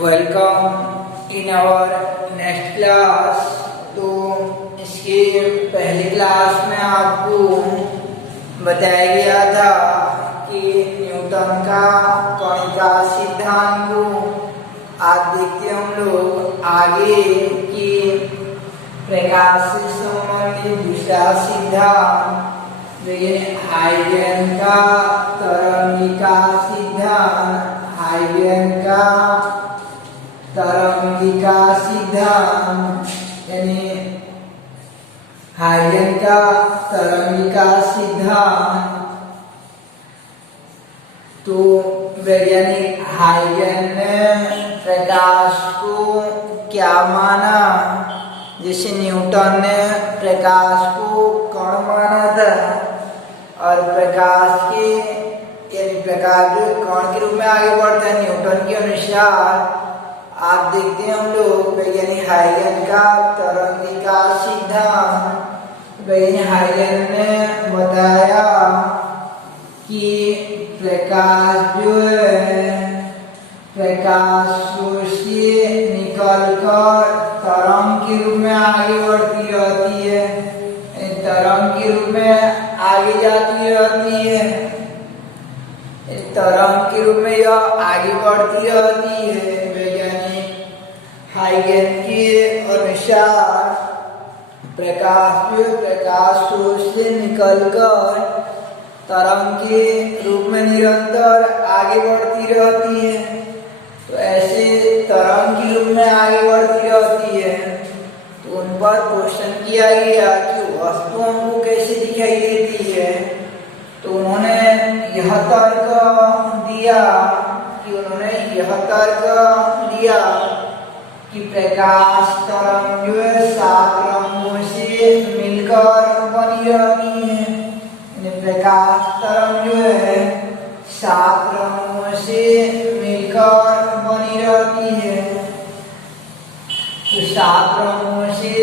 Welcome in our next class. तो इसके पहले क्लास में आपको बताया गया था कि न्यूटन का कणिका सिद्धांत को आज देखते हम लोग आगे कि प्रकाश से संबंधित दूसरा सिद्धांत जो ये हाइगन का तरंगिका सिद्धांत, हाइगन का तरंगिका सिद्धांत यानी हाइगन का तरंगिका सिद्धांत। तो वैज्ञानिक हाइगन ने प्रकाश को क्या माना, जैसे न्यूटन ने प्रकाश को कण माना था और प्रकाश के यानी प्रकाश जो कण के रूप में आगे बढ़ता है न्यूटन के अनुसार। आप देखते हैं हम लोग वैज्ञानिक हाइगन का तरंगिका सिद्धांत। वैज्ञानिक हाइगन ने बताया कि प्रकाश जो है प्रकाश से निकलकर तरंग के रूप में आगे बढ़ती रहती है, तरंग के रूप में आगे जाती रहती है, तरंग के रूप में यह आगे बढ़ती रहती है। हाइगन के अनुसार प्रकाश सोर्स से निकलकर तरंग के रूप में निरंतर आगे बढ़ती रहती है। तो ऐसे तरंग के रूप में आगे बढ़ती रहती है। तो उन पर क्वेश्चन किया गया कि वस्तु हमको कैसे दिखाई देती है। तो उन्होंने यह तर्क दिया कि प्रकाश तरंग जो है 7 रंगों से मिलकर बनी रहती है। प्रकाश तरंग जो है 7 रंगों से मिलकर बनी रहती है। तो 7 रंगों से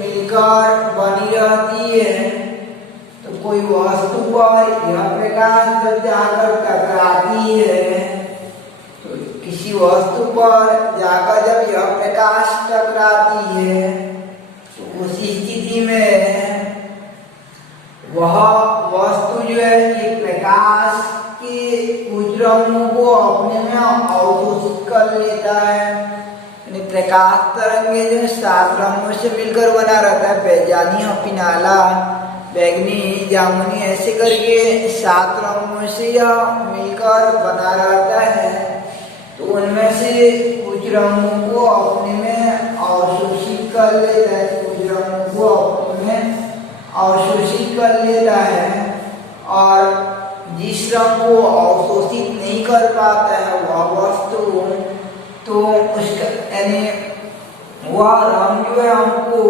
मिलकर बनी रहती है। तो कोई वस्तु पर यह प्रकाश जब जाकर टकराती है, तो किसी वस्तु पर जाकर जब यह प्रकाश टकराती है तो उस स्थिति में वह वस्तु जो है कि प्रकाश के कुछ रंगों को अपने में अवशोषित कर लेता है। यानी प्रकाश तरंगे जो 7 रंगों से मिलकर बना रहता है, बैजानी, पिनाला, बैगनी, जामुनी, ऐसे करके 7 रंगों से यह मिलकर बना रहता है। तो उनमें से कुछ रंगों को अपने में अवशोषित कर लेता है, कुछ रंगों को अपने में अवशोषित कर लेता है। और जिस रंग को अवशोषित नहीं कर पाता है वह वस्तु, तो उसका यानी वह रंग जो है हमको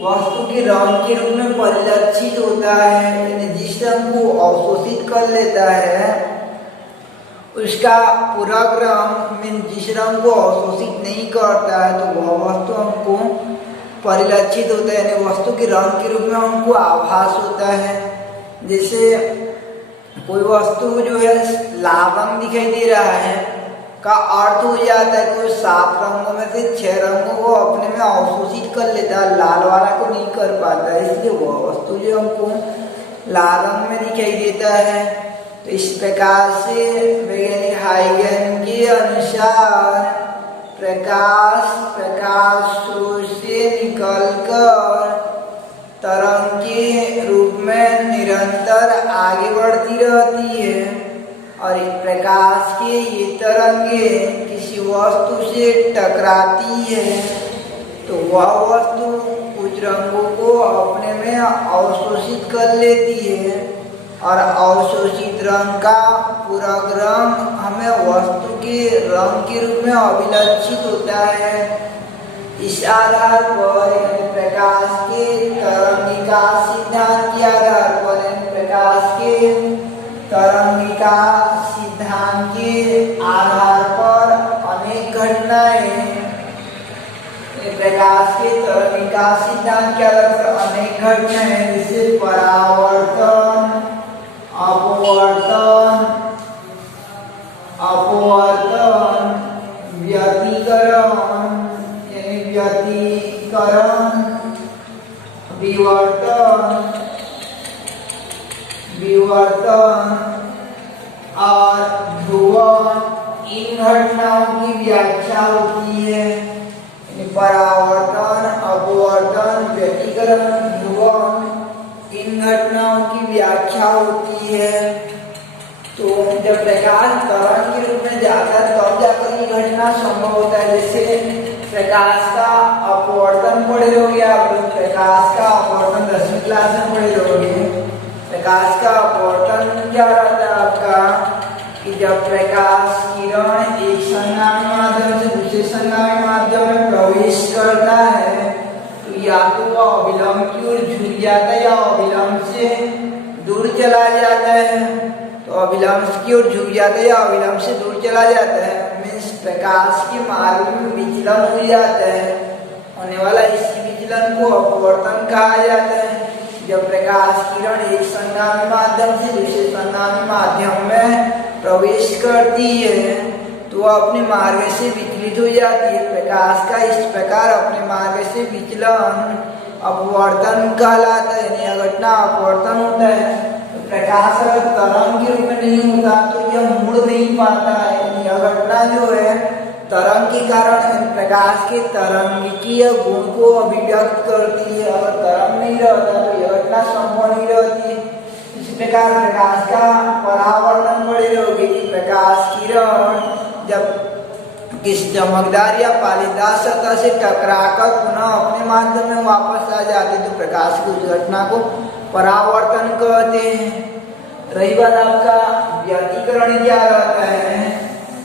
वस्तु के रंग के रूप में परिलक्षित होता है। यानी जिस रंग को अवशोषित कर लेता है उसका पूरक रंग में जिस रंग को अवशोषित नहीं करता है तो वह वस्तु हमको परिलक्षित होता है, यानी वस्तु के रंग के रूप में हमको आभास होता है। जैसे कोई वस्तु जो है लाल रंग दिखाई दे रहा है का अर्थ हो जाता है कि 7 रंगों में से 6 रंगों को अपने में अवशोषित कर लेता है, लाल वाला को नहीं कर पाता है, इसलिए वह वस्तु जो हमको लाल रंग में दिखाई देता है। तो इस प्रकार से वैज्ञानिक हाइगन के अनुसार प्रकाश सोर्स से निकलकर तरंग के रूप में निरंतर आगे बढ़ती रहती है। और इस प्रकाश के ये तरंगे किसी वस्तु से टकराती है तो वह वस्तु कुछ रंगों को अपने में अवशोषित कर लेती है और अवशोषित रंग का पूरक रंग हमें वस्तु के रंग के रूप में अभिलक्षित होता है। इस आधार पर प्रकाश के तरंगिका सिद्धांत के आधार पर प्रकाश के तरंगिका सिद्धांत के आधार पर अनेक घटनाएं प्रकाश के तरंगिका सिद्धांत के आधार पर अनेक घटनाएं जैसे परावर्तन, अपवर्तन, व्यतिकरण, विवर्तन और ध्रुवण, इन घटनाओं की व्याख्या होती है। परावर्तन, अपवर्तन, व्यतिकरण, ध्रुवण, इन घटनाओं की व्याख्या होती है। तो जब प्रकाश तरंग के रूप में जाता है तब जाकर ये घटना संभव होता है। जैसे प्रकाश का अपवर्तन पढ़े रहोगे आप लोग, प्रकाश का अपवर्तन 10वीं क्लास में पढ़े रहोगे। प्रकाश का अपवर्तन क्या रहता है आपका, कि जब प्रकाश किरण एक संगामी माध्यम से दूसरे संगामी माध्यम में प्रवेश करता है तो या तो वह अविलंब की ओर झुक जाता है या अविलंब से दूर चला जाता है। तो अविलंब की ओर झुक जाता है या अविलंब से दूर चला जाता है, मीन्स प्रकाश के मार्ग में विचलन हो जाता है। होने वाला इसी विचलन को अपवर्तन कहा जाता है। जब प्रकाश किरण एक संगामी माध्यम से दूसरे संगामी माध्यम में प्रवेश करती है तो वह अपने मार्ग से विचलित हो जाती है। प्रकाश का इस प्रकार अपने मार्ग से विचलन अपवर्तन कहलाता है, यानी घटना अपवर्तन होता है। तो प्रकाश अगर तरंग के रूप में नहीं होता तो यह मुड़ नहीं पाता है। यह घटना जो है तरंग के कारण प्रकाश के तरंगिकीय गुण को अभिव्यक्त करती है। अगर तरंग नहीं रहता तो यह घटना संभव नहीं रहती। इसी प्रकार प्रकाश का परावर्तन बड़े रहोगे कि प्रकाश किरण जब किस चमकदार या पालीदार सतह से टकराकर पुनः अपने माध्यम में वापस आ जाते तो प्रकाश की उस घटना को परावर्तन कहते हैं। रही बात आपका व्यतिकरण, क्या रहता है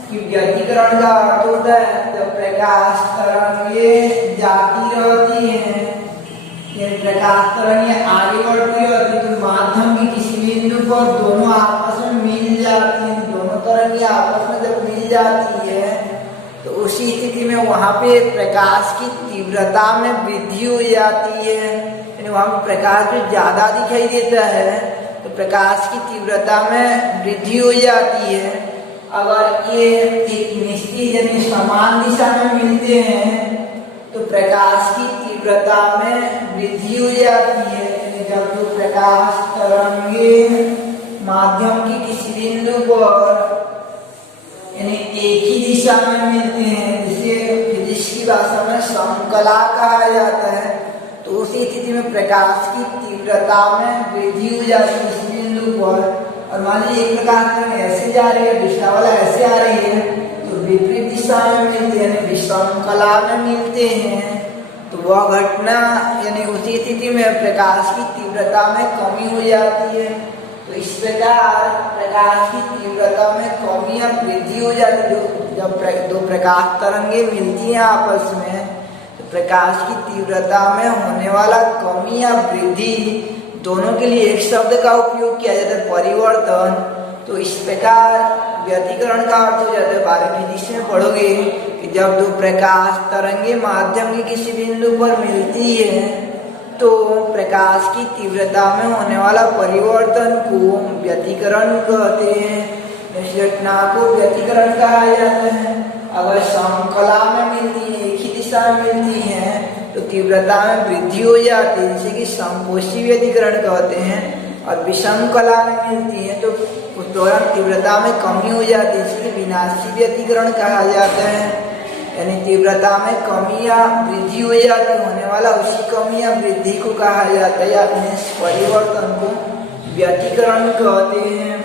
कि व्यतिकरण का अर्थ होता है जब प्रकाश तरंगें जाती रहती हैं, यदि प्रकाश तरंगें आगे बढ़ती रहती तो माध्यम की किसी बिंदु पर दोनों आपस में मिल जाती हैं। दोनों तरंगें आपस में जब मिल जाती है तो उसी स्थिति में वहां पे प्रकाश की तीव्रता में वृद्धि हो जाती है। यानी वहां पर प्रकाश जो ज्यादा दिखाई देता है तो प्रकाश की तीव्रता में वृद्धि हो जाती है। अगर ये एक निश्चित यानी समान दिशा में मिलते हैं तो प्रकाश की तीव्रता में वृद्धि हो जाती है। जब जो प्रकाश तरंगें माध्यम की किसी बिंदु पर यानी एक ही दिशा में मिलते हैं, जिसे फिजिक्स की भाषा में समकला कहा जाता है, तो उसी स्थिति में प्रकाश की तीव्रता में वृद्धि हो जाती है इस बिंदु पर। और मान लीजिए एक प्रकाश तरंग ऐसे जा रही है, दूसरा वाला ऐसे आ रही है, तो विपरीत दिशा में मिलते हैं, विषमकला में मिलते हैं, तो वह घटना यानी उसी स्थिति में प्रकाश की तीव्रता में कमी हो जाती है। तो इस प्रकार प्रकाश की तीव्रता में कमी या वृद्धि हो जाती है। जब दो प्रकाश तरंगें मिलती हैं आपस में तो प्रकाश की तीव्रता में होने वाला कमी या वृद्धि दोनों के लिए एक शब्द का उपयोग किया जाता है, परिवर्तन। तो इस प्रकार व्यतिकरण का अर्थ हो जाता है, बारहवीं फिजिक्स में पढ़ोगे कि जब दो प्रकाश तरंगें माध्यम के किसी बिंदु पर मिलती है तो प्रकाश की तीव्रता में होने वाला परिवर्तन को व्यतिकरण कहते हैं। इस घटना को व्यतिकरण कहा जाता है। अगर समकला में मिलती है, एक ही दिशा में मिलती है तो तीव्रता में वृद्धि हो जाती है, जिसे कि समकोषी व्यतिकरण कहते हैं। और विषम कला में मिलती है तो उस दौरान तीव्रता में कमी हो जाती है, इसलिए विनाशी व्यतिकरण कहा जाता है। यानी तीव्रता में कमी या वृद्धि हो जाती है, होने वाला उसी कमी या वृद्धि को कहा जाता है, या इस परिवर्तन को व्यतिकरण कहते हैं।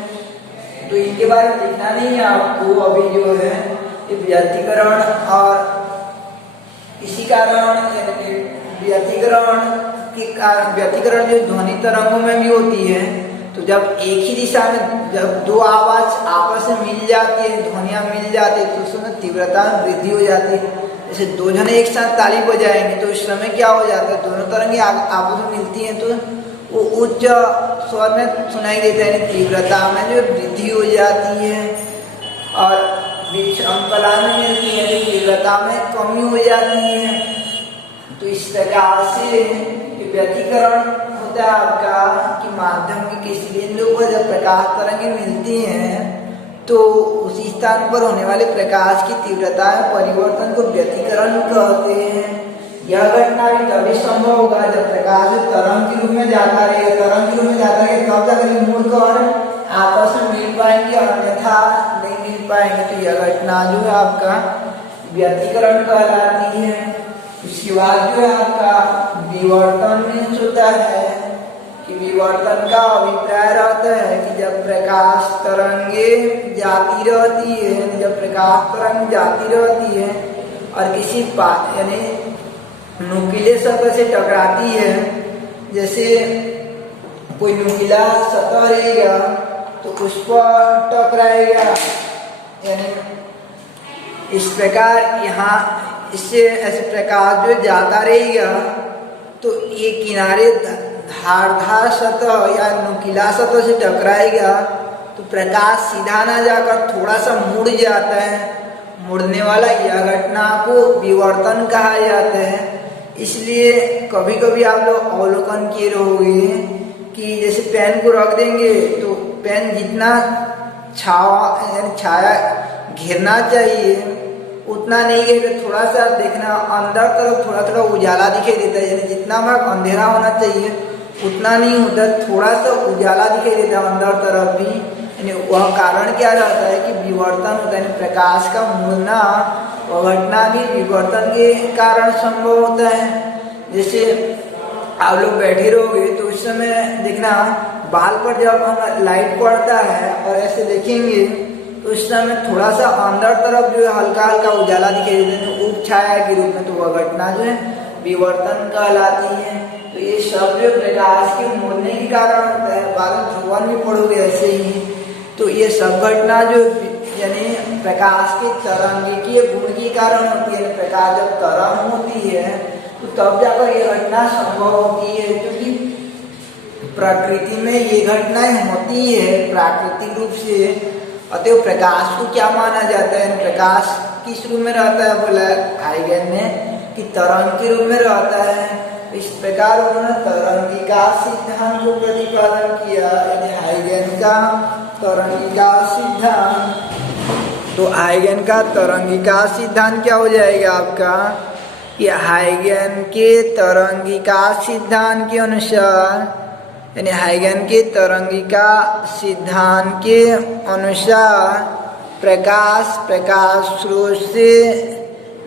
तो इनके बारे में लिखना नहीं है आपको अभी जो है ये व्यतिकरण। और इसी कारण व्यतिकरण के कारण व्यतिकरण जो ध्वनि तरंगों में भी होती है, तो जब एक ही दिशा में जब दो आवाज आपस में मिल जाती है, ध्वनियां मिल जाती है, तो उसमें तीव्रता में वृद्धि हो जाती है। जैसे दो जने एक साथ ताली बजाएंगे तो उस समय क्या हो जाता है, दोनों तरंगें आपस में मिलती हैं तो वो उच्च स्वर में सुनाई देता है, तीव्रता में जो वृद्धि हो जाती है। और विषमकला में मिलती है तो तीव्रता में कमी हो जाती है। तो इस प्रकार से व्यतिकरण होता है आपका कि माध्यम के किसी बिंदु पर जब प्रकाश तरंगें मिलती हैं तो उसी स्थान पर होने वाले प्रकाश की तीव्रता में परिवर्तन को व्यतिकरण कहते हैं। यह घटना भी तभी संभव होगा जब प्रकाश तरंग के रूप में जाता रहेगा, तरंग के रूप में जाता रहेगा, तब जाकर मुड़कर आपस में मिल पाएंगे, अन्यथा नहीं मिल पाएंगे। तो यह घटना जो है आपका व्यतिकरण कहलाती है। उसके बाद जो है आपका विवर्तन होता है कि विवर्तन का अभिप्राय रहता है कि जब प्रकाश तरंगे जाती रहती है, जब प्रकाश तरंग जाती रहती है और किसी यानी नुकीले सतह से टकराती है, जैसे कोई नुकीला सतह रहेगा तो उस पर टकराएगा, यानी इस प्रकार यहाँ इससे ऐसे प्रकाश जो जाता रहेगा तो ये किनारे धारदार सतह या नुकीला सतह से टकराएगा तो प्रकाश सीधा ना जाकर थोड़ा सा मुड़ जाता है। मुड़ने वाला यह घटना को विवर्तन कहा जाता है। इसलिए कभी कभी आप लोग अवलोकन किए रहोगे कि जैसे पेन को रख देंगे तो पेन जितना छाया घेरना चाहिए उतना नहीं है, थोड़ा सा देखना अंदर तरफ थोड़ा थोड़ा उजाला दिखाई देता है, यानी जितना भाग अंधेरा होना चाहिए उतना नहीं होता, थोड़ा सा उजाला दिखाई देता है अंदर तरफ भी। यानी वह कारण क्या रहता है कि विवर्तन होता है, प्रकाश का मुड़ना वह घटना भी विवर्तन के कारण संभव होता है। जैसे आप लोग बैठे रहोगे तो उस समय देखना बाल पर जब हम लाइट पड़ता है और ऐसे देखेंगे तो उस समय थोड़ा सा अंदर तरफ जो है हल्का हल्का उजाला दिखाई देता है उप छाया के रूप में, तो वह घटना जो है विवर्तन कहलाती है। तो ये सब जो प्रकाश के मुड़ने के कारण होता है, बादल ध्रुवन भी पढ़ोगे ऐसे ही, तो ये सब घटना जो यानी प्रकाश के तरंगिकीय गुण के कारण होती है। प्रकाश जब तरंग होती है तो तब जाकर ये घटना संभव होती है, क्योंकि प्रकृति में ये घटनाएं होती है प्राकृतिक रूप से। अतः प्रकाश को क्या माना जाता है, प्रकाश किस रूप में रहता है, बोला हाइगन ने कि तरंग के रूप में रहता है। इस प्रकार उन्होंने तरंगिका सिद्धांत को प्रतिपादन किया, यानी हाइगन का तरंगिका सिद्धांत। तो हाइगन का तरंगिका सिद्धांत क्या हो जाएगा आपका, कि हाइगन के तरंगिका सिद्धांत के अनुसार, यानी हाइगन के तरंगिका सिद्धांत के अनुसार प्रकाश स्रोत से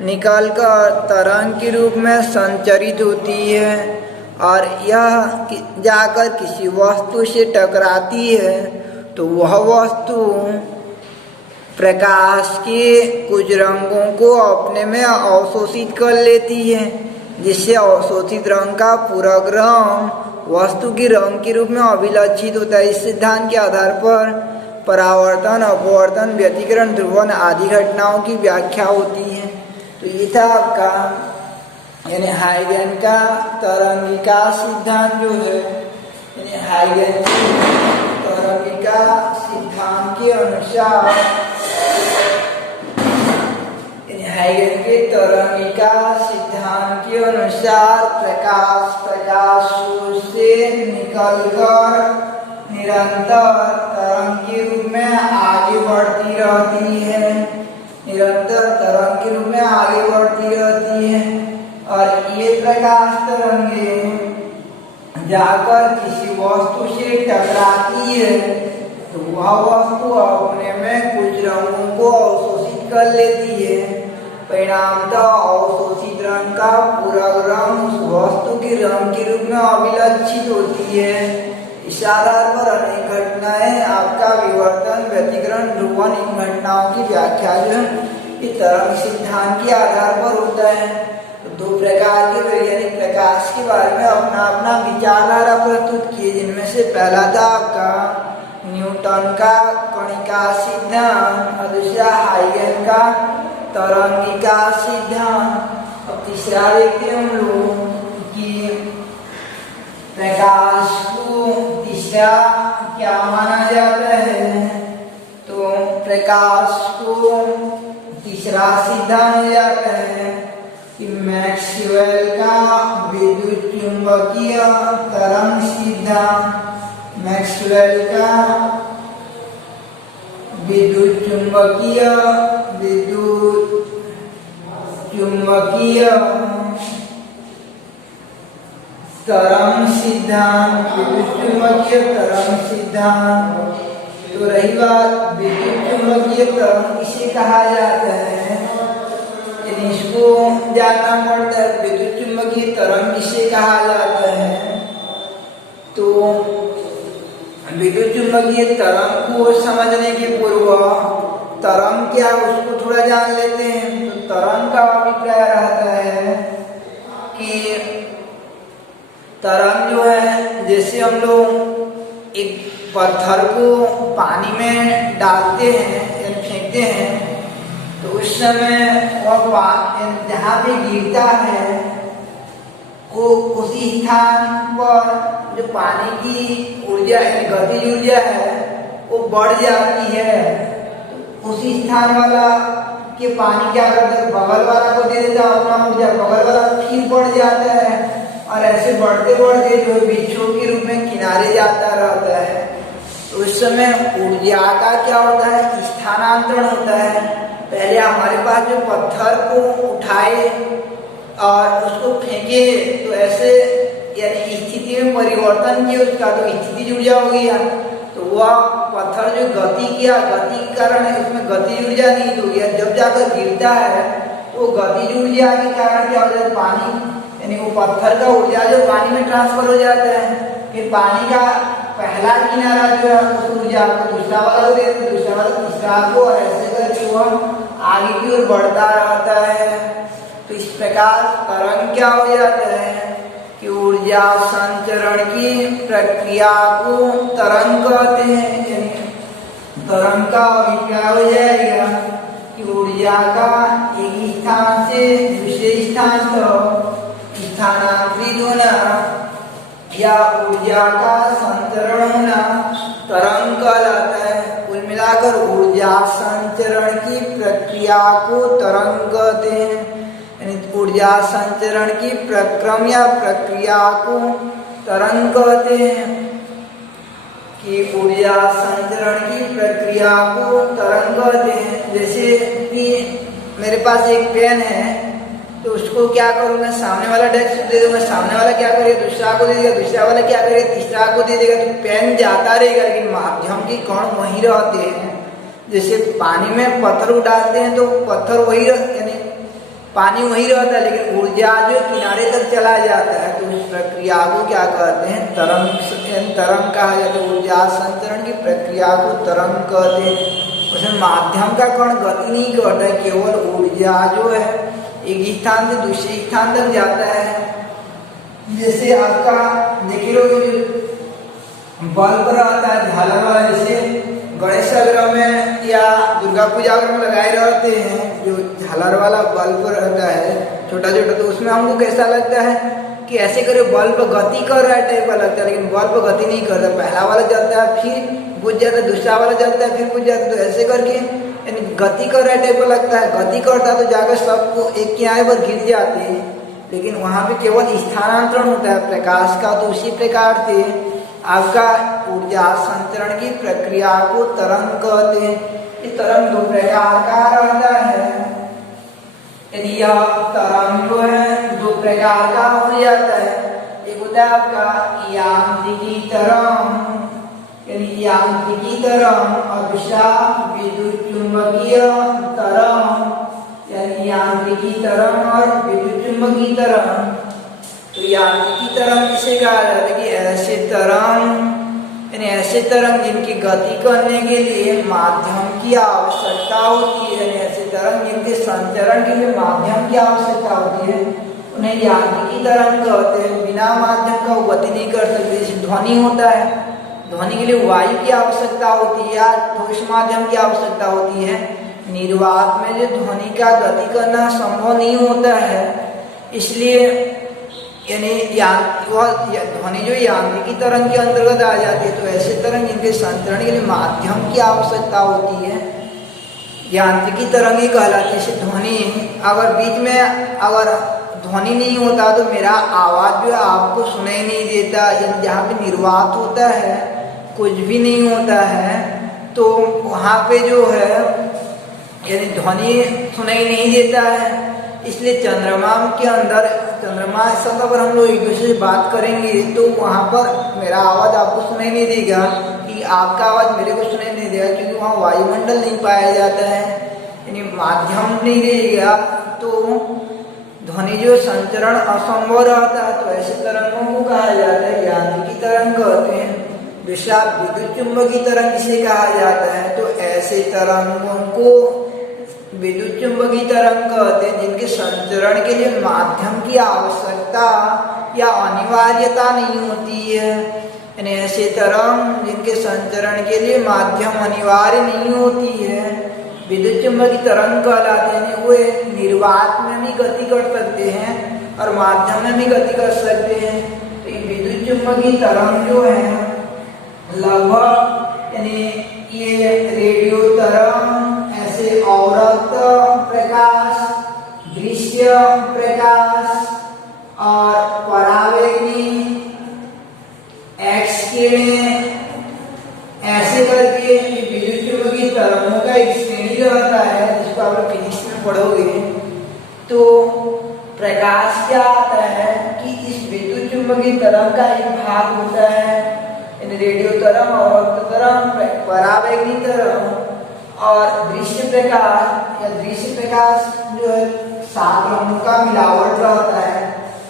निकलकर तरंग के रूप में संचरित होती है और यह जाकर किसी वस्तु से टकराती है तो वह वस्तु प्रकाश के कुछ रंगों को अपने में अवशोषित कर लेती है, जिससे अवशोषित रंग का पूरा रंग वस्तु के रंग के रूप में अभिलक्षित होता है। इस सिद्धांत के आधार पर परावर्तन, अपवर्तन, व्यतिकरण, ध्रुवन आदि घटनाओं की व्याख्या होती है। तो ये था आपका यानी हाइगन का तरंगिका सिद्धांत जो है, यानी हाइगन की तरंगिका सिद्धांत के अनुसार, हाइगन के तरंगिका सिद्धांत के अनुसार प्रकाश से निकलकर निरंतर तरंग के रूप में आगे बढ़ती रहती है, निरंतर तरंग के रूप में आगे बढ़ती रहती है। और ये प्रकाश तरंगे जाकर किसी वस्तु से टकराती है तो वह वस्तु अपने में कुछ रंगों को अवशोषित कर लेती है। परिणामतः अवशोषित रंग का पूरा रंग उस वस्तु के रंग के रूप में अभिलक्षित होती है। इस आधार पर अनेक घटनाएं आपका विवर्तन, व्यतिकरण, ध्रुवन इन घटनाओं की व्याख्या जो है इस तरंग सिद्धांत के आधार पर होता है। तो दो प्रकार के वैज्ञानिक प्रकाश के बारे में अपना अपना विचारधारा प्रस्तुत किए, जिनमें से पहला था आपका न्यूटन का कणिका सिद्धांत और दूसरा हाइगन का तरंगिका सिद्धांत। अब तीसरा देखते हैं हम लोग कि प्रकाश को तीसरा क्या माना जाता है। तो प्रकाश को तीसरा सिद्धांत हो जाता है कि मैक्सवेल का विद्युत चुंबकीय तरंग सिद्धांत, मैक्सवेल का विद्युत चुंबकीय तरंग सिद्धांत, विद्युत चुम्बकीय तरंग सिद्धांत। तो रही बात विद्युत चुम्बकीय तरंग किसे कहा जाता है, इसको जानना पड़ता है। विद्युत चुम्बकीय तरंग किसे कहा जाता है, तो विद्युत चुम्बकीय तरंग को समझने के पूर्व तरंग क्या उसको थोड़ा जान लेते हैं। तो तरंग का अभिप्राय रहता है कि तरंग जो है, जैसे हम लोग एक पत्थर को पानी में डालते हैं या फेंकते हैं, तो उस समय वह जहाँ पे गिरता है वो उसी स्थान पर जो पानी की ऊर्जा गतिज ऊर्जा है वो बढ़ जाती है। तो उसी स्थान वाला के पानी क्या करता है, बगल वाला को दे देता है अपना ऊर्जा, बगल वाला फिर बढ़ जाता है और ऐसे बढ़ते बढ़ते जो बिच्छू के रूप में किनारे जाता रहता है। तो उस समय ऊर्जा का क्या होता है, स्थानांतरण होता है। पहले हमारे पास जो पत्थर को उठाए और उसको फेंके तो ऐसे यानी स्थिति में परिवर्तन किया उसका, तो स्थिति ऊर्जा हो गया। तो वह पत्थर जो गति किया, गति के कारण इसमें गति ऊर्जा नहीं हो गया। जब जाकर गिरता है तो गति ऊर्जा के कारण क्या हो जाता है, पानी यानी वो पत्थर का ऊर्जा जो पानी में ट्रांसफर हो जाता है। फिर पानी का पहला किनारा जो है उस ऊर्जा को दूसरा वाला को देते, दूसरा वाला तीसरा को, और ऐसे करके वह आगे की ओर बढ़ता रहता है। तो इस प्रकार तरंग क्या हो जाता है कि ऊर्जा संचरण की प्रक्रिया को तरंग कहते हैं। यानी तरंग का अभिप्राय हो जाएगा कि ऊर्जा का एक स्थान से दूसरे स्थान तक स्थानांतरित होना या ऊर्जा का संचरण होना तरंग कहलाता है। कुल मिलाकर ऊर्जा संचरण की प्रक्रिया को तरंग कहते हैं। यानी ऊर्जा संचरण की प्रक्रम या प्रक्रिया को तरंग कहते हैं कि ऊर्जा संचरण की प्रक्रिया को तरंग कहते हैं। जैसे कि मेरे पास एक पेन है, तो उसको क्या करूँ मैं, सामने वाला डेस्क दे दूंगा, सामने वाला क्या करेगा, दूसरा को दे देगा, दूसरा वाला क्या करेगा, तीसरा को दे देगा। तो पेन जाता रहेगा लेकिन माध्यम के कण वहीं रहते हैं। जैसे पानी में पत्थर डालते हैं तो पत्थर वही यानी पानी वही रहता है, लेकिन ऊर्जा जो किनारे तक चला जाता है। तो उस प्रक्रिया को क्या कहते हैं, तरंग। तरंग कहा जाता है। ऊर्जा संचरण की प्रक्रिया को तरंग कहते हैं। उसमें माध्यम का कण गति नहीं करता है, केवल ऊर्जा जो है एक स्थान से दूसरे स्थान तक जाता है। जैसे आपका देखे लोग बल्ब रहता है झालर वाला, जैसे गणेश ग्रह में या दुर्गा पूजा में लगाए रहते हैं, जो झालर वाला बल्ब रहता है छोटा छोटा, तो उसमें हमको कैसा लगता है कि ऐसे करे बल्ब गति कर रहा है टाइप का लगता है, लेकिन बल्ब गति नहीं करता। पहला वाला जलता है फिर बुझ जाता है, दूसरा वाला जलता है फिर बुझ जाता है। तो ऐसे करके यानी गति कर रहा टाइप का लगता है। गति करता है तो जाकर सबको एक किनारे पर गिर जाते हैं, लेकिन वहां पे केवल स्थानांतरण होता है प्रकाश का। तो उसी प्रकार से आपका ऊर्जा संचरण की प्रक्रिया को तरंग कहते हैं। ये तरंग दो प्रकार का रहता है। यदि यह तरंग जो है दो प्रकार का हो जाता है। एक होता है आपका यांत्रिकी तरंग, यानी यांत्रिकी तरंग, और दूसरा विद्युत चुंबकीय तरंग, यानी यांत्रिकी तरंग और विद्युत चुंबकीय तरंग। तो यांत्रिकी तरंग किसे कहा जाता है कि ऐसे तरंग यानी ऐसे तरंग जिनकी गति करने के लिए माध्यम की आवश्यकता होती है, यानी ऐसे तरंग जिनके संचरण के लिए माध्यम की आवश्यकता होती है, उन्हें यांत्रिकी तरंग कहते हैं। बिना माध्यम का वो गति नहीं कर सकते। जैसे ध्वनि होता है, ध्वनि के लिए वायु की आवश्यकता होती है या ठोस माध्यम की आवश्यकता होती है। निर्वात में जो ध्वनि का गति करना संभव नहीं होता है, इसलिए यानी ध्वनि जो यांत्रिकी तरंग के अंतर्गत आ जाती है। तो ऐसे तरंग जिनके संचरण के लिए माध्यम की आवश्यकता होती है यांत्रिकी तरंग ही कहलाती है। जैसे ध्वनि, अगर बीच में अगर ध्वनि नहीं होता तो मेरा आवाज जो है आपको सुनाई नहीं देता। जहाँ पे निर्वात होता है, कुछ भी नहीं होता है, तो वहाँ पे जो है यानी ध्वनि सुनाई नहीं देता है। इसलिए चंद्रमा के अंदर, चंद्रमा सब अगर हम लोग एक दूसरे से बात करेंगे तो वहाँ पर मेरा आवाज़ आपको सुनाई नहीं देगा, कि आपका आवाज़ मेरे को सुनाई नहीं देगा, क्योंकि वहाँ वायुमंडल नहीं पाया जाता है, यानी माध्यम नहीं रहेगा, तो ध्वनि जो संचरण असंभव रहता है। तो ऐसे तरंगों को कहा जाता है यांत्रिकी तरंग कहते हैं। दूसरा विद्युत चुंबकीय तरंग इसे कहा जाता है। तो ऐसे तरंगों को विद्युत चुंबकीय तरंग कहते हैं जिनके संचरण के लिए माध्यम की आवश्यकता या अनिवार्यता नहीं होती है। यानी ऐसे तरंग जिनके संचरण के लिए माध्यम अनिवार्य नहीं होती है विद्युत चुंबकीय तरंग कहलाते हैं। वे निर्वात में भी गति कर सकते हैं और माध्यम में भी गति कर सकते हैं। तो ये विद्युत चुंबकीय तरंग जो है लगभग, यानी ये रेडियो तरंग, ऐसे अवरक्त प्रकाश, दृश्य प्रकाश और परावैंगनी, एक्स किरणें, ऐसे करके विद्युत चुंबकीय तरंगों का एक श्रेणी रहता है जिसको आप फिजिक्स में पढ़ोगे। तो प्रकाश क्या आता है कि इस विद्युत चुंबकीय तरंग का एक भाग होता है रेडियो तरंग, अवरक्त तरंग, परावैंगनी तरंग और दृश्य प्रकाश। या दृश्य प्रकाश जो है 7 रंगों का मिलावट रहता है।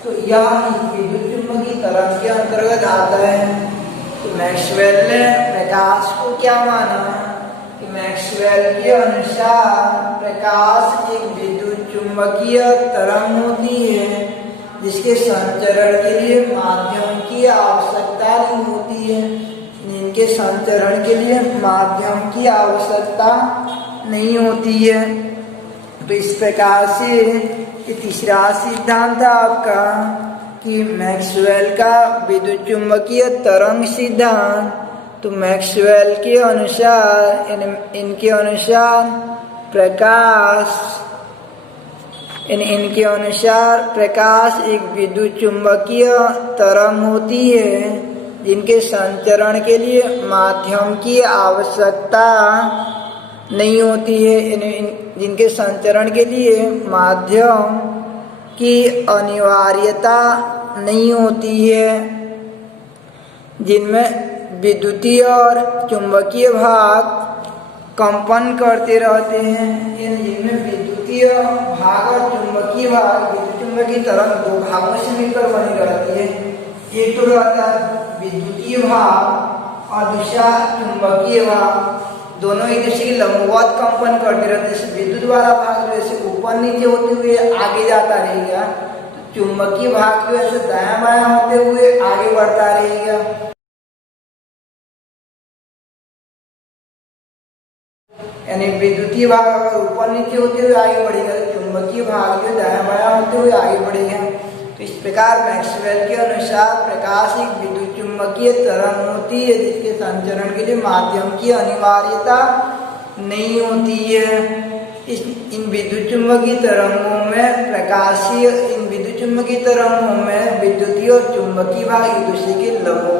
तो यह विद्युत चुंबकीय तरंग के अंतर्गत आता है। तो मैक्सवेल ने प्रकाश को क्या माना कि मैक्सवेल के अनुसार प्रकाश एक विद्युत चुंबकीय तरंग होती है जिसके संचरण के लिए माध्यम की आवश्यकता नहीं होती है। इनके संचरण के लिए माध्यम की आवश्यकता नहीं होती है। तो इस प्रकार से ये तीसरा सिद्धांत था आपका कि मैक्सवेल का विद्युत चुंबकीय तरंग सिद्धांत। तो मैक्सवेल के अनुसार, इनके अनुसार इनके अनुसार प्रकाश एक विद्युत चुंबकीय तरंग होती है जिनके संचरण के लिए माध्यम की आवश्यकता नहीं होती है। जिनके संचरण के लिए माध्यम की अनिवार्यता नहीं होती है, जिनमें विद्युतीय और चुंबकीय भाग कंपन करते रहते हैं। जिनमें विद्युतीय भाग और चुंबकीय भाग, विद्युत चुंबकीय तरंग 2 भागों से मिलकर बनी रहती है। एक तो रहता है विद्युतीय भाग और दूसरा चुंबकीय भाग। दोनों एक दूसरे के लंबवत कंपन करते रहते हैं। विद्युत वाला भाग जो ऐसे ऊपर नीचे होते हुए आगे जाता रहेगा, तो चुंबकीय भाग जो ऐसे दायां बायां होते हुए आगे बढ़ता रहेगा। यानी विद्युतीय भाग अगर ऊपर नीचे होते हुए आगे बढ़ेगा तो चुंबकीय भाग जो दायां बायां होते हुए आगे बढ़ेगा। तो इस प्रकार मैक्सवेल के अनुसार प्रकाश एक विद्युत चुंबकीय तरंग होती है जिसके संचरण के लिए माध्यम की अनिवार्यता नहीं होती है। इन विद्युत चुंबकीय तरंगों में विद्युत चुंबकीय तरंगों में विद्युतीय और चुंबकीय भाग एक दूसरे के लंबवत।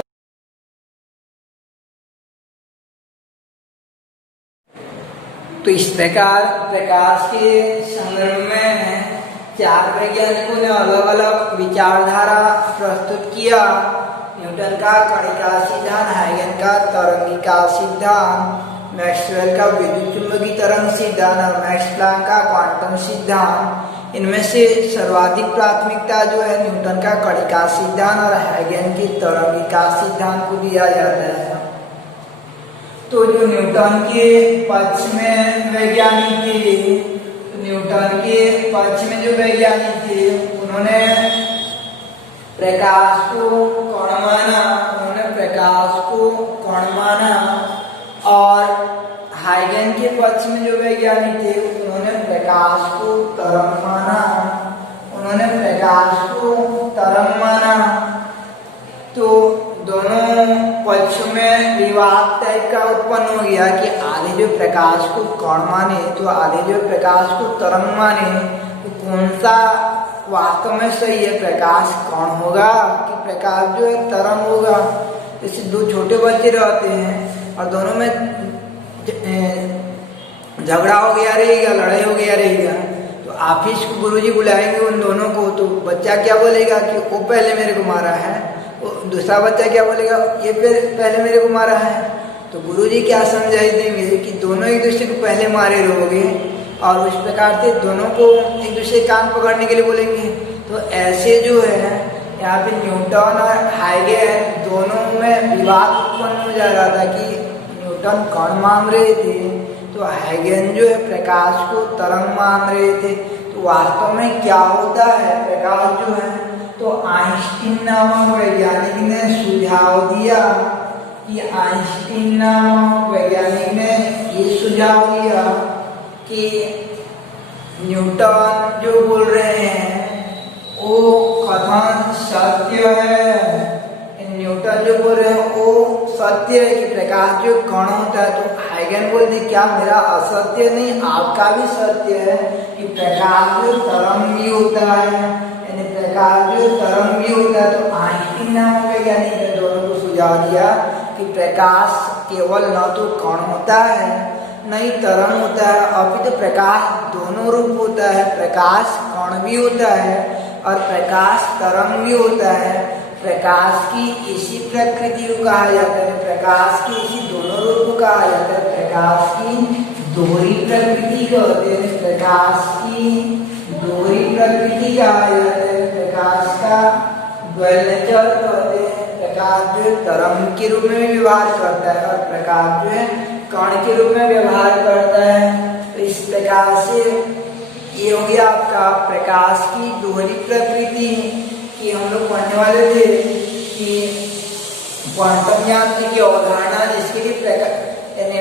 तो इस प्रकार प्रकाश के संदर्भ में 4 वैज्ञानिकों ने अलग अलग विचारधारा प्रस्तुत किया। न्यूटन का कणिका सिद्धांत, हाइगन का तरंगिका सिद्धांत, मैक्सवेल का विद्युत चुंबकीय तरंग सिद्धांत और मैक्स प्लैंक का क्वांटम सिद्धांत। इनमें से सर्वाधिक प्राथमिकता जो है न्यूटन का कणिका सिद्धांत और हाइगन की तरंगिका सिद्धांत को दिया जाता है। तो जो न्यूटन के पक्ष में वैज्ञानिक थे, न्यूटन के पक्ष में जो वैज्ञानिक थे उन्होंने प्रकाश को कण माना, और हाइगन के पक्ष में जो वैज्ञानिक थे उन्होंने प्रकाश को तरंग माना। तो दोनों पक्षों में विवाद टाइप का उत्पन्न हो गया कि आधे जो प्रकाश को कण माने तो आधे जो प्रकाश को तरंग माने, तो कौन सा वास्तव में सही है, प्रकाश कण होगा कि प्रकाश जो है तरंग होगा। जैसे 2 छोटे बच्चे रहते हैं और दोनों में झगड़ा हो गया रहेगा, लड़ाई हो गया रहेगा, तो ऑफिस को गुरुजी बुलाएंगे उन दोनों को, तो बच्चा क्या बोलेगा कि वो पहले मेरे को मारा है, वो दूसरा बच्चा क्या बोलेगा ये पहले मेरे को मारा है। तो गुरुजी क्या समझाई देंगे कि दोनों एक दूसरे को पहले मारे रहोगे, और उस प्रकार से दोनों को एक दूसरे कान पकड़ने के लिए बोलेंगे। तो ऐसे जो है यहाँ पे न्यूटन और हाइगेन दोनों में विवाद उत्पन्न हो जा रहा था कि न्यूटन कण मान रहे थे, तो हाइगेन जो है प्रकाश को तरंग मान रहे थे। तो वास्तव में क्या होता है प्रकाश जो है, तो आइंस्टीन नामक वैज्ञानिक ने सुझाव दिया कि आइंस्टीन नामक वैज्ञानिक ने ये सुझाव दिया कि न्यूटन जो बोल रहे हैं वो कथन सत्य है। न्यूटन जो बोल रहे हैं वो सत्य है कि प्रकाश जो कण होता है। तो हाइगेन बोलते क्या मेरा असत्य नहीं आपका भी सत्य है कि प्रकाश जो तरंग भी होता है, यानी प्रकाश जो तरंग भी होता है। तो आइंस्टीन नामक वैज्ञानिक ने दोनों को सुझाव दिया कि प्रकाश केवल न तो कण होता है नहीं तरंग होता है, अभी तो प्रकाश दोनों रूप होता है, प्रकाश कण भी होता है और प्रकाश तरंग भी होता है। प्रकाश की इसी प्रकृति को कहा जाता है, प्रकाश की इसी दोनों रूप को कहा जाता है। प्रकाश की दोहरी प्रकृति कहते हैं, प्रकाश की दोहरी प्रकृति कहा जाता है। प्रकाश का द्वैल नेचर कहते हैं। प्रकाश जो तरंग के रूप में व्यवहार करता है और प्रकाश जो है कण के रूप में व्यवहार करता है। तो इस प्रकार से ये हो गया आपका प्रकाश की दोहरी प्रकृति कि हम लोग पढ़ने वाले थे कि क्वांटम यांत्रिकी की अवधारणा जिसके लिए यानी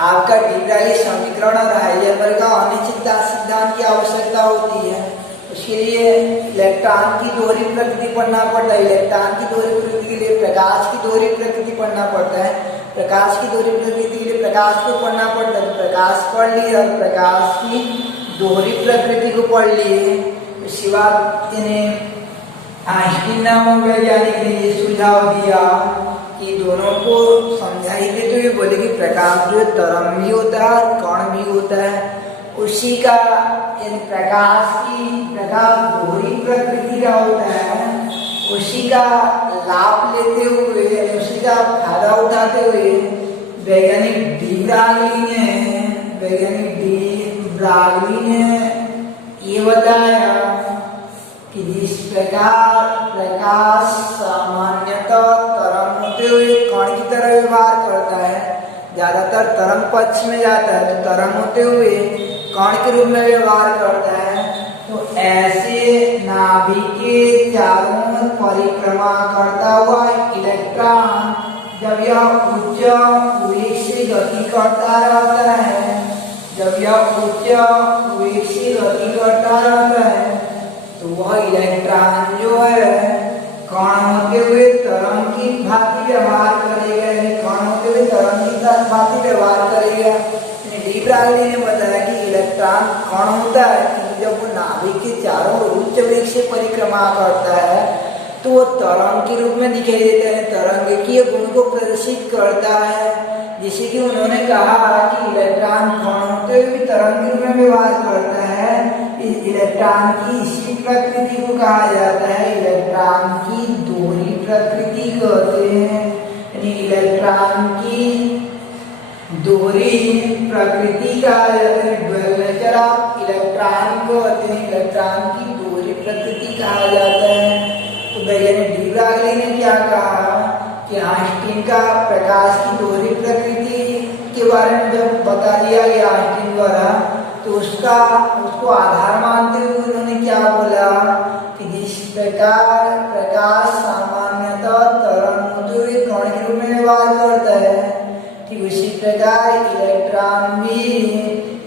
आपका डिब्राली समीकरण और हाइजेनबर्ग का अनिश्चितता सिद्धांत की आवश्यकता होती है। उसके लिए इलेक्ट्रॉन की दोहरी प्रकृति पढ़ना पड़ता है। इलेक्ट्रॉन की दोहरी प्रकृति के लिए प्रकाश की दोहरी प्रकृति पढ़ना पड़ता है। प्रकाश की दोहरी प्रकृति के लिए प्रकाश को पढ़ना पड़ता है। प्रकाश पढ़ लिए और प्रकाश की दोहरी प्रकृति को पढ़ लिए। इसके बाद इन्हें आइंस्टीन नामक वैज्ञानिक ने ये सुझाव दिया कि दोनों को समझाई दे, तो ये बोले कि प्रकाश जो तरंग भी होता है और कण भी होता है। उसी का यानी प्रकाश दोहरी प्रकृति का होता है, उसी का लाभ लेते हुए उसी का फायदा उठाते हुए वैज्ञानिक डी ब्रागली ने ये बताया कि जिस प्रकार प्रकाश सामान्यतः तरंग होते हुए कण की तरह व्यवहार करता है, ज्यादातर तरंग पक्ष में जाता है, तो तरंग होते हुए कण के रूप में व्यवहार करता है। तो ऐसे नाभिक के चारों परिक्रमा करता हुआ इलेक्ट्रॉन जब यह उच्च वेग से गति करता रहता है, तो वह इलेक्ट्रॉन जो है कण होते हुए तरंग की भांति व्यवहार करेगा, कण होते हुए तरंग की भांति व्यवहार करेगा। डी ब्रागली ने बताया कि इलेक्ट्रॉन कण होता है कि जब वो नाभिक के चारों ओर उच्च वेग से परिक्रमा करता है तो वो तरंग के रूप में दिखाई देता है, तरंग की गुण को प्रदर्शित करता है। जैसे कि उन्होंने कहा कि इलेक्ट्रॉन कण होते हुए तरंग के रूप में व्यवहार करता है। इस इलेक्ट्रॉन की इसी प्रकृति को कहा जाता है इलेक्ट्रॉन की दोहरी प्रकृति कहते हैं। यानी इलेक्ट्रॉन की दोहरी प्रकृति कहा जाता है, ड्यूअल नेचर ऑफ इलेक्ट्रॉन कहते हैं, इलेक्ट्रॉन की दोहरी प्रकृति कहा जाता है। तो वैज्ञानिक डी ब्रागली ने क्या कहा कि आइंस्टीन का प्रकाश की दोहरी प्रकृति के बारे में जब बता दिया गया आइंस्टीन द्वारा, तो उसको आधार मानते हुए उन्होंने क्या बोला कि जिस प्रकार प्रकाश सामान्यतः तरंग होते हुए कण के रूप में व्यवहार करता है, ठीक उसी प्रकार इलेक्ट्रॉन भी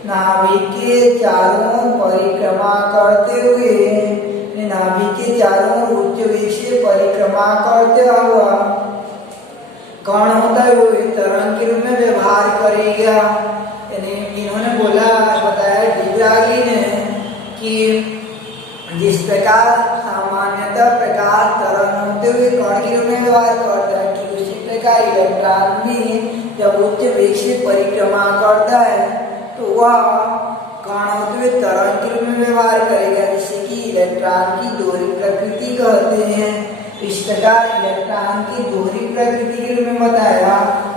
नाभिक के चारों परिक्रमा करते हुए नाभिक के चारों उच्च वेग से परिक्रमा करते हुआ कण होता है वो तरंग के रूप में व्यवहार करेगा। यानी इन्होंने बताया डी ब्रागली ने कि जिस प्रकार सामान्यतः प्रकाश तरंग होते हुए कण के रूप में व्यवहार करता है, ठीक उसी प्रकार इलेक्ट्रॉन भी जब उच्च वेग से परिक्रमा करता है तो वह कणों तरंग के रूप में व्यवहार करेगा, जैसे कि इलेक्ट्रॉन की दोहरी प्रकृति कहते हैं। इस प्रकार इलेक्ट्रॉन की दोहरी प्रकृति के रूप में बताया,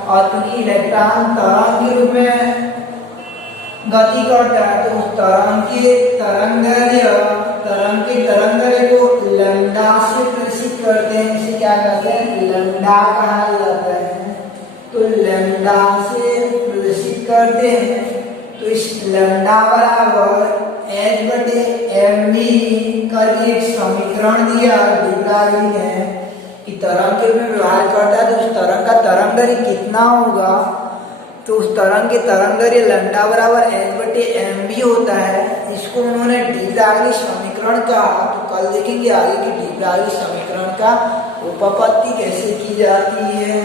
और क्योंकि इलेक्ट्रॉन तरंग के रूप में गति करता है तो उस तरंग के तरंगदैर्घ्य को लैम्डा से प्रदर्शित करते हैं। इसे क्या कहते हैं? लैम्डा कहा जाता है। तो लैम्डा से प्रदर्शित करते हैं, तो इस लैम्डा बराबर h/mv करके एक समीकरण दिया डिब्रागली ने कि तरंग के रूप में व्यवहार करता है तो उस तरंग का तरंगदैर्घ्य कितना होगा। तो उस तरंग के तरंगदैर्घ्य लैम्डा बराबर h/mv होता है। इसको उन्होंने डिब्रागली समीकरण कहा। तो कल देखेंगे आगे कि डिब्रागली समीकरण का उपपत्ति कैसे की जाती है।